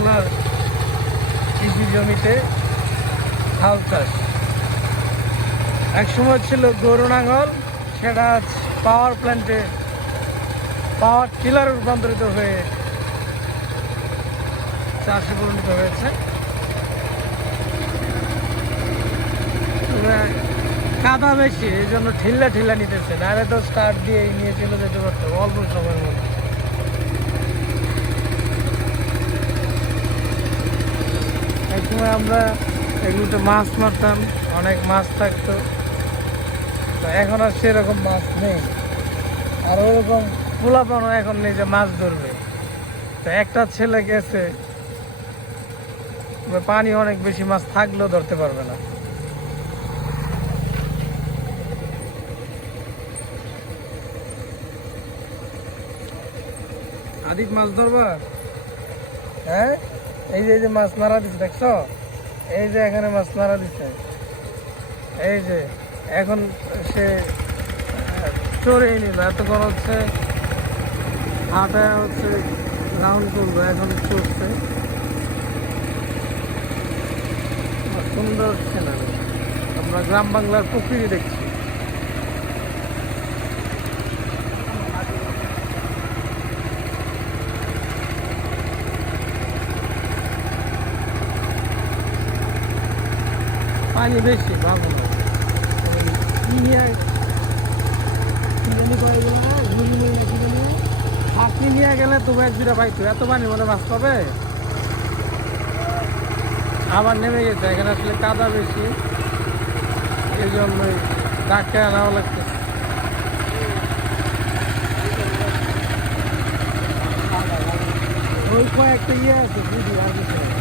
বাংলার কৃষি জমিতে হাল চাষ। এক সময় ছিল গরু নাঙল সেটা আজ পাওয়ার প্ল্যান্টে পাওয়ার টিলারে রূপান্তরিত হয়ে চাষে পরিণত হয়েছে। কাদা বেশি এই জন্য ঠিল্লা ঠিল্লা নিতেছে, নাহলে তো স্টার্ট দিয়ে নিয়ে চলে যেতে পারতো, অল্প সময়ের মধ্যে এক সময় আমরা এগুলোতে মাছ মারতাম, অনেক মাছ থাকতো। তো এখন আর সেরকম মাছ নেই। আর ওরকম পোলাপানো এখন নেই যে মাছ ধরবে। তো একটা ছেলে গেছে পানি অনেক বেশি মাছ থাকলেও ধরতে পারবে না। আদিক মাছ ধরবা? হ্যাঁ? এই যে এই যে মাছ নাড়া দিচ্ছে দেখছ? এই যে এখানে মাছ নাড়া দিচ্ছে এই যে, এখন সে চড়েই নিল। এতক্ষণ হচ্ছে হাতে হচ্ছে রাউন্ড করব এখন চড়ছে। সুন্দর সিনারি আমরা গ্রাম বাংলার পুকুরি দেখছি। পানি বেশি না। ওই কি ফাঁকি নিয়ে গেলে তবু এক দুটা পাইতো এত পানি মনে মাছ পাবে আবার নেমে গেছে, এখানে আসলে কাদা বেশি। এই জন্যই ডাক্কে আনাও লাগতেছে ওই কয়েকটা ইয়ে আছে, বুঝি, আর কিছু।